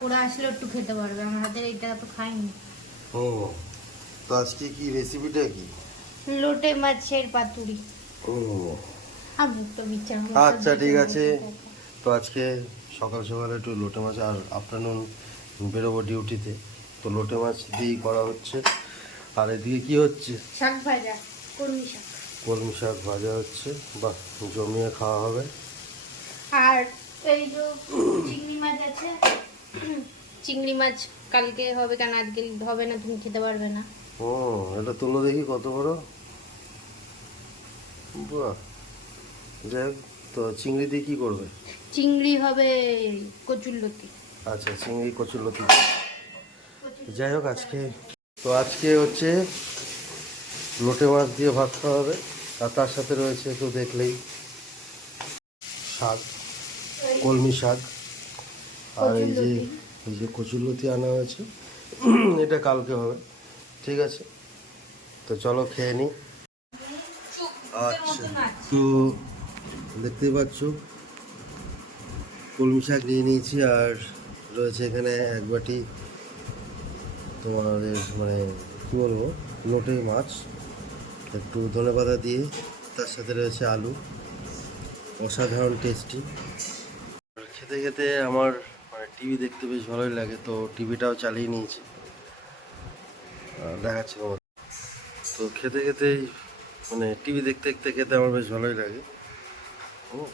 ওরা আসলে একটু খেতে পারবে আমার হাতের এইটা তো খাইনি। ও তো আজকে কি রেসিপিটা কি? লোটে মাছের পাতুরি। ও। আর বুকটা বিচার আচ্ছা ঠিক আছে। তো আজকে সকাল সকালে একটু লোটে মাছ আর আফটারনুন বেরোবো ডিউটিতে তো লোটে মাছ দিয়েই করা হচ্ছে। আর এদিকে কি হচ্ছে? শাক ভাজা কর্মী শাক। কলমি শাক ভাজা হচ্ছে। বাহ জমিয়ে খাওয়া হবে। আর এই যে চিংড়ি মাছ চিংড়ি মাছ কালকে হবে কেন? আজকে হবে না তুমি খেতে পারবে না। ও এটা তুলো দেখি কত বড়। বাহ। যাই হোক, তো চিংড়ি দিয়ে কি করবে? চিংড়ি হবে কচুরলতি আচ্ছা চিংড়ি কচুরলতি যাই হোক আজকে তো আজকে হচ্ছে লোটে মাছ দিয়ে ভাত খাওয়া হবে। আর তার সাথে রয়েছে তো দেখলেই শাক কলমি শাক। আর এই যে। এই যে কচুরলতি আনা হয়েছে, এটা কালকে হবে। ঠিক আছে? তো চলো খেয়ে নিই আচ্ছা। তো দেখতেই পাচ্ছ, কলমি শাক নিয়ে নিয়েছি আর রয়েছে এখানে এক বাটি তোমাদের মানে কী বলব লোটে মাছ। একটু ধনে পাতা দিয়ে, তার সাথে রয়েছে আলু। অসাধারণ টেস্টি খেতে খেতে আমার টিভি দেখতে বেশ ভালোই লাগে, তো টিভিটাও চালিয়ে নিয়েছি। দেখাচ্ছি তোমার তো খেতে খেতেই মানে টিভি দেখতে দেখতে খেতে আমার বেশ ভালোই লাগে। হুম।